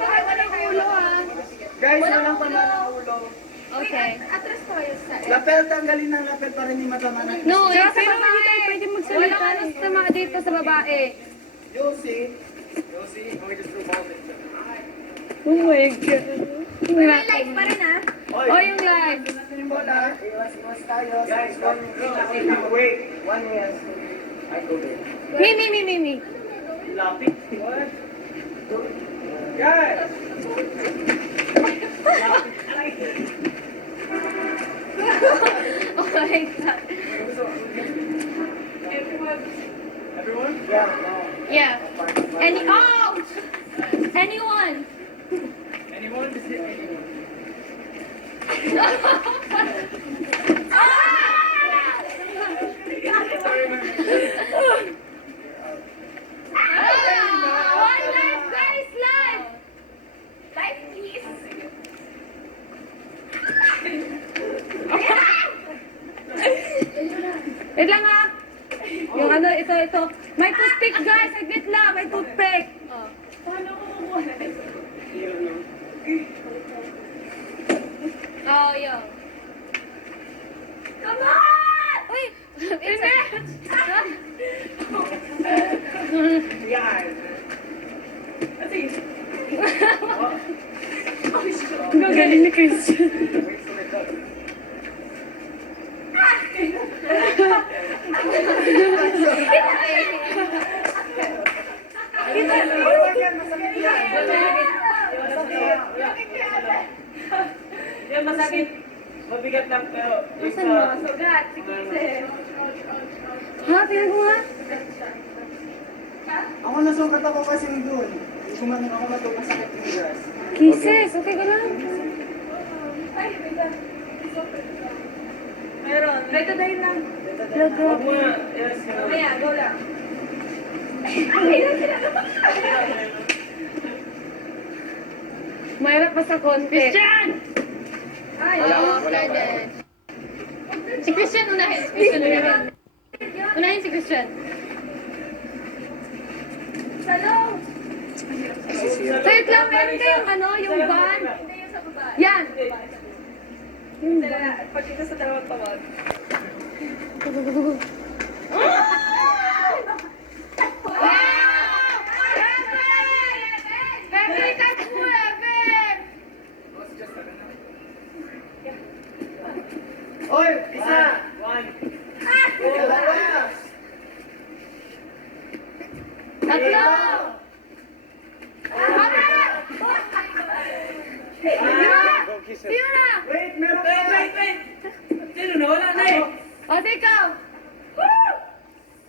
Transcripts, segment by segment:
Ay, walang ulo ah. Guys, walang pala ng ulo. Okay. Atras ko kayo sa Lapel, tanggalin ng lapel para hindi matama na. No, pero hindi tayo pwede magsalita. Walang ano sama dito sa babae. Yossi, we just threw balls at each Oh my God. May live pa rin ah. Oh, yung live. other. Bola, iwas tayo. Guys, wait. One yes. I go there. Me. Lapit. What? Guys! Oh my God. Everyone? Yeah. Yeah. Anyone. Anyone? Is it anyone? One live, guys, live. Live please. Wait lang ah. Yung ano, ito. May toothpick guys, saglit lang, may toothpick. Paano ko kukuha na ito? Oh, yo. Come on! Uy! Ine! Yeah. Gagaling ni Christian. Yan, masakit. Mabigat lang, pero... Asan mo? Sugat, si Kisses. Ha? Tingnan ko nga. Ako nasukat ako kasi doon. Kumanin ako matugas sa akin yung grass. Kisses, okay ka lang? Ay, may God. Meron. Dito dahil lang. Huwag mo na. Yes, Mamaya, go lang. Ay, lang sila. Mahirap pa sa konti. Christian! Ay, Excited. Si Christian unahin. Unahin si Christian. Salong! Wait lang, meron kayong ano, yung van. Hindi yung sa baba. Yan. Pagkita sa dalawang tawag. Pepe, that's Pepe! Oy, isa! One. Dalawa! Tatlo! Apat! Lima! Sino na? Wait, meron pa! Wait! Sino na? Wala na eh! O, ikaw!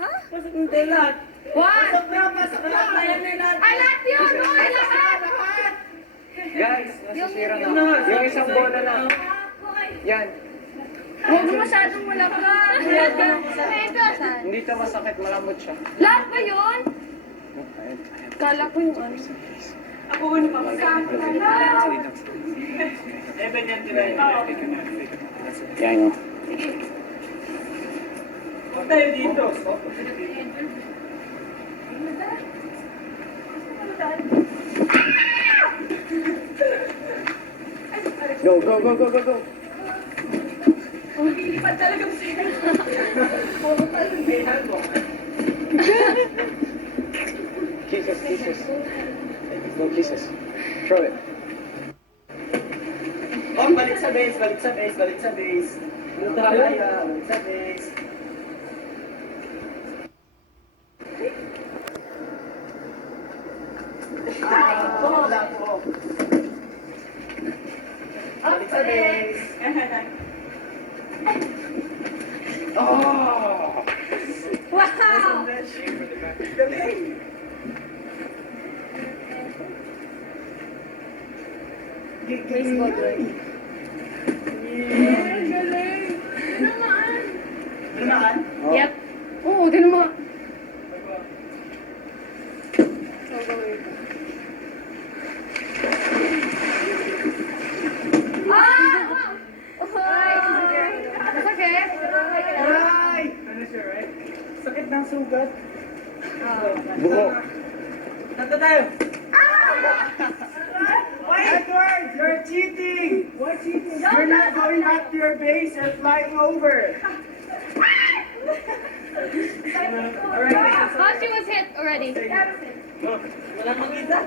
Ha? Pasok ng lahat. One! Pasok na! Ay, lahat yun! Ay, lahat! Guys, nasisira na. Yung isang bola na. Yan. Huwag mo masyadong malakad. Hindi to masakit, malambot siya. Lahat ba yun? Kala ko yung ano. Ako ano pa Eben yan tira yun. Yan yun. Huwag tayo dito. Go, go, go, go, go, go. Pag talagang siya. Kisses, kisses. Go, kisses. Throw it. Oh, balik sa base, balik sa base, balik sa base. Balik sa base. Balik sa base. Oh! Wow! Baseball game. Tunaan? Yep. Oo, din mo. Ah! Masakit? Aray! Sakit ng sugat. Buho. Tata tayo. You're not going back to your base. You're flying over. Oh, she was hit already. Walang makita.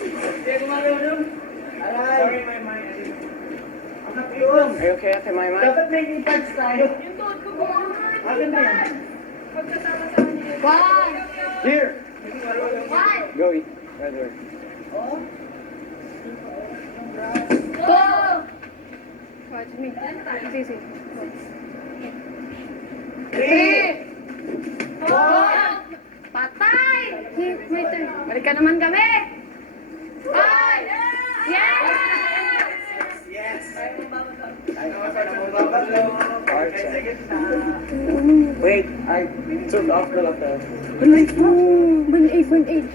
Hindi gumagalaw nun. Aray. Sorry, my mind. Anak yun. Are you okay, Ate Maymay? Dapat may impads tayo. Yung tuhod ko buong. Akin na yan. Pagkasama-sama niyo. One. Here! One. Go, eat. Right there. Oh. Two. Watch me. Easy. Three. Four. Patay! May turn. Balik ka naman kami. Five. Yes! Yes. Wait, I took off the lapel. Band-aid.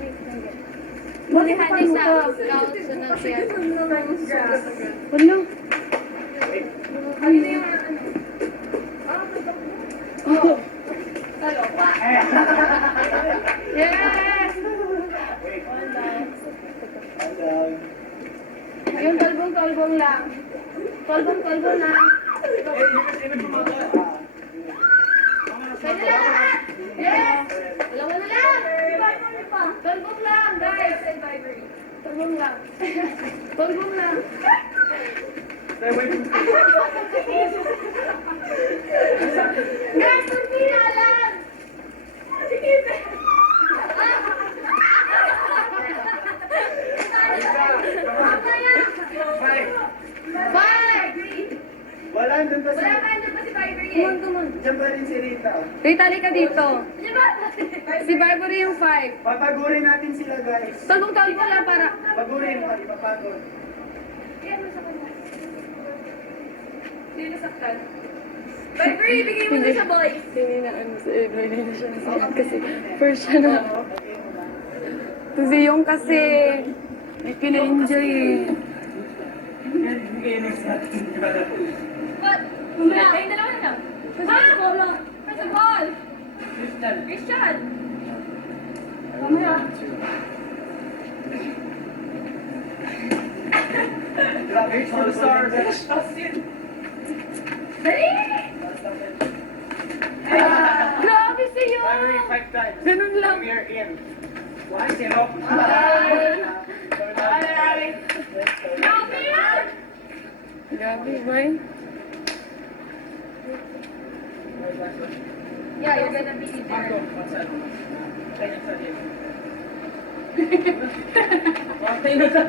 Bulihan niya sa scout. Sunod siya. Wala. Ano na yung ano? Oh. Yes! Yung talbong lang. Talbong lang. Pwede lang lahat! Yes! Dalawa na lang! Talbong lang, guys! Talbong lang. Talbong lang. Guys, tortilla lang! Five! Wala, doon pa si... Wala pa, andun pa si Vibery eh. Come on. Diyan pa rin si Rita. Rita, ka dito. Si Vibery yung five. Papagurin natin sila, guys. Talbong lang para... Pagurin, ipapagod. Hindi nasaktan. Vibery, bigay mo na sa boy. Hindi na siya nasakit kasi first siya na. Kasi yung kasi, may pina-enjoy eh. But, kayo dalawa na lang. First of all. Christian. Mamaya. Wait for the stars. Dali! Grabe siya! Five times. Ganun lang. We're in. 1-0. Bye! Grabe yan! Grabe, boy. Yeah, you're gonna be there. Patay na sa...